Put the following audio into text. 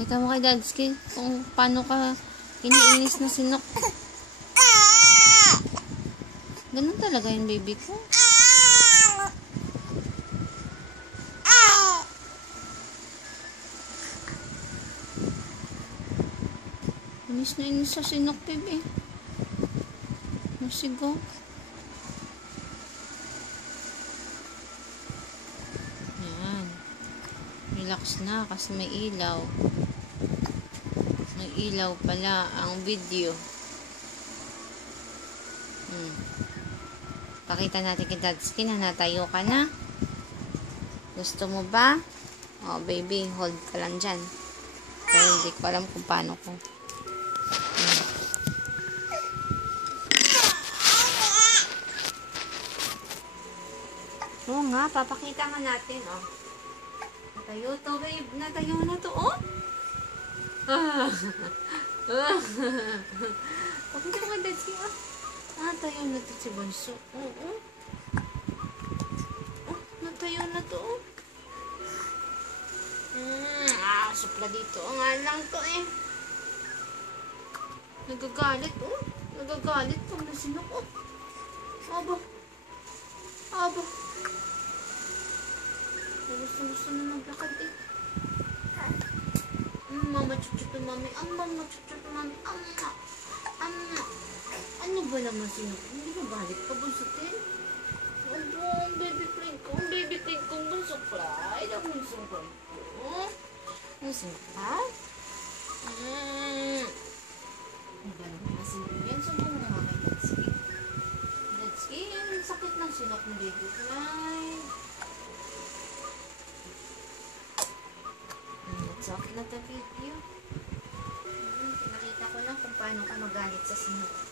Kita mo kay Dadski kung paano ka iniinis na sinok. Ganun talaga yung baby ko. Inis na inis sa sinok, baby. Masigaw. Yan. Relax na kasi may ilaw. May ilaw pala ang video. Pakita natin kay Dadski na natayo ka na. Gusto mo ba? Oh, baby, hold ka lang dyan. Pero hindi ko alam kung paano ko. Oo nga, papakita nga natin, oh. Natayo to, babe. Natayo na to, oh. Pakita nga, Dadski, oh. Natayo na to si Bonso. Oo. Oh, natayo na to, oh. Supla dito. Nga lang to, eh. Nagagalit, oh. Nagagalit pag nasinok, oh. Aba. Aba. Gusto na maglakad, eh. Mama chuchuto mami. Mama chuchuto mami. Ano ba naman sinok? Hindi ba balik ka, bunsutin? Aba, ang baby plane ko. Ang baby plane ko. Bunsok fly. Ang bunsok fly ko. Bunsok fly? Ano ba naman sinok yan? Sumbong mo nga kay Dadski. Dadski, ang sakit ng sinok ng baby fly. Sakit na the video. Pinakita ko lang kung paano ka magalit sa sinok.